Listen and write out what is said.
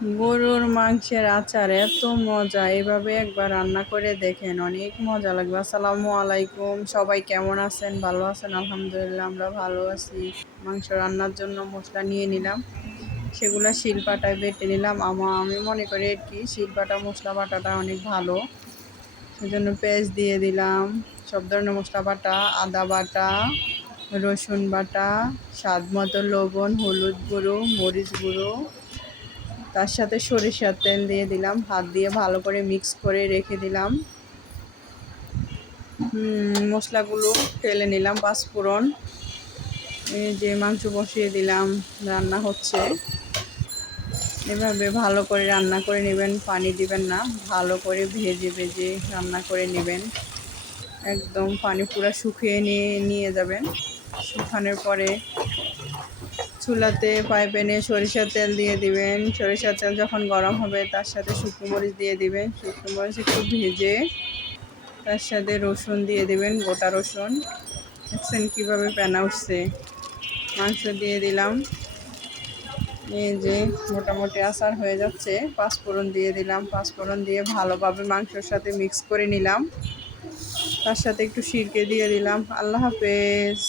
গরুর মাংসের আচার এত মজা, এভাবে একবার রান্না করে দেখেন, অনেক মজা লাগবে। আসসালামু আলাইকুম, সবাই কেমন আছেন? ভালো আছেন? আলহামদুলিল্লাহ, আমরা ভালো আছি। মাংস রান্নার জন্য মশলা নিয়ে নিলাম, সেগুলা শিলপাটায় বেটে নিলাম। আমি মনে করি আর কি শিলপাটা মশলা বাটাটা অনেক ভালো, সেজন্য পেঁয়াজ দিয়ে দিলাম, সব ধরনের মশলা বাটা, আদা বাটা, রসুন বাটা, স্বাদ মতো লবণ, হলুদ গুঁড়ো, মরিচ গুঁড়ো, তার সাথে সরিষার তেল দিয়ে দিলাম, হাত দিয়ে ভালো করে মিক্স করে রেখে দিলাম। মশলাগুলো ঢেলে নিলাম, পাঁচফোড়ন, এই যে মাংস বসিয়ে দিলাম, রান্না হচ্ছে। এভাবে ভালো করে রান্না করে নেবেন, পানি দিবেন না, ভালো করে ভেজে ভেজে রান্না করে নেবেন। একদম পানি পুরো শুকিয়ে নিয়ে যাবেন। শুকানোর পরে চুলাতে ফ্রাই প্যানে সরিষার তেল দিয়ে দিবেন। সরিষার তেল যখন গরম হবে তার সাথে শুকনো মরিচ দিয়ে দিবেন। শুকনো মরিচ একটু ভেজে তার সাথে রসুন দিয়ে দিবেন, গোটা রসুন। দেখছেন কীভাবে ফেনা উঠছে। মাংস দিয়ে দিলাম, এই যে মোটামুটি আচার হয়ে যাচ্ছে। পাঁচফোড়ন দিয়ে দিলাম, পাঁচফোড়ন দিয়ে ভালোভাবে মাংসের সাথে মিক্স করে নিলাম। তার সাথে একটু সিরকে দিয়ে দিলাম। আল্লাহ হাফেজ।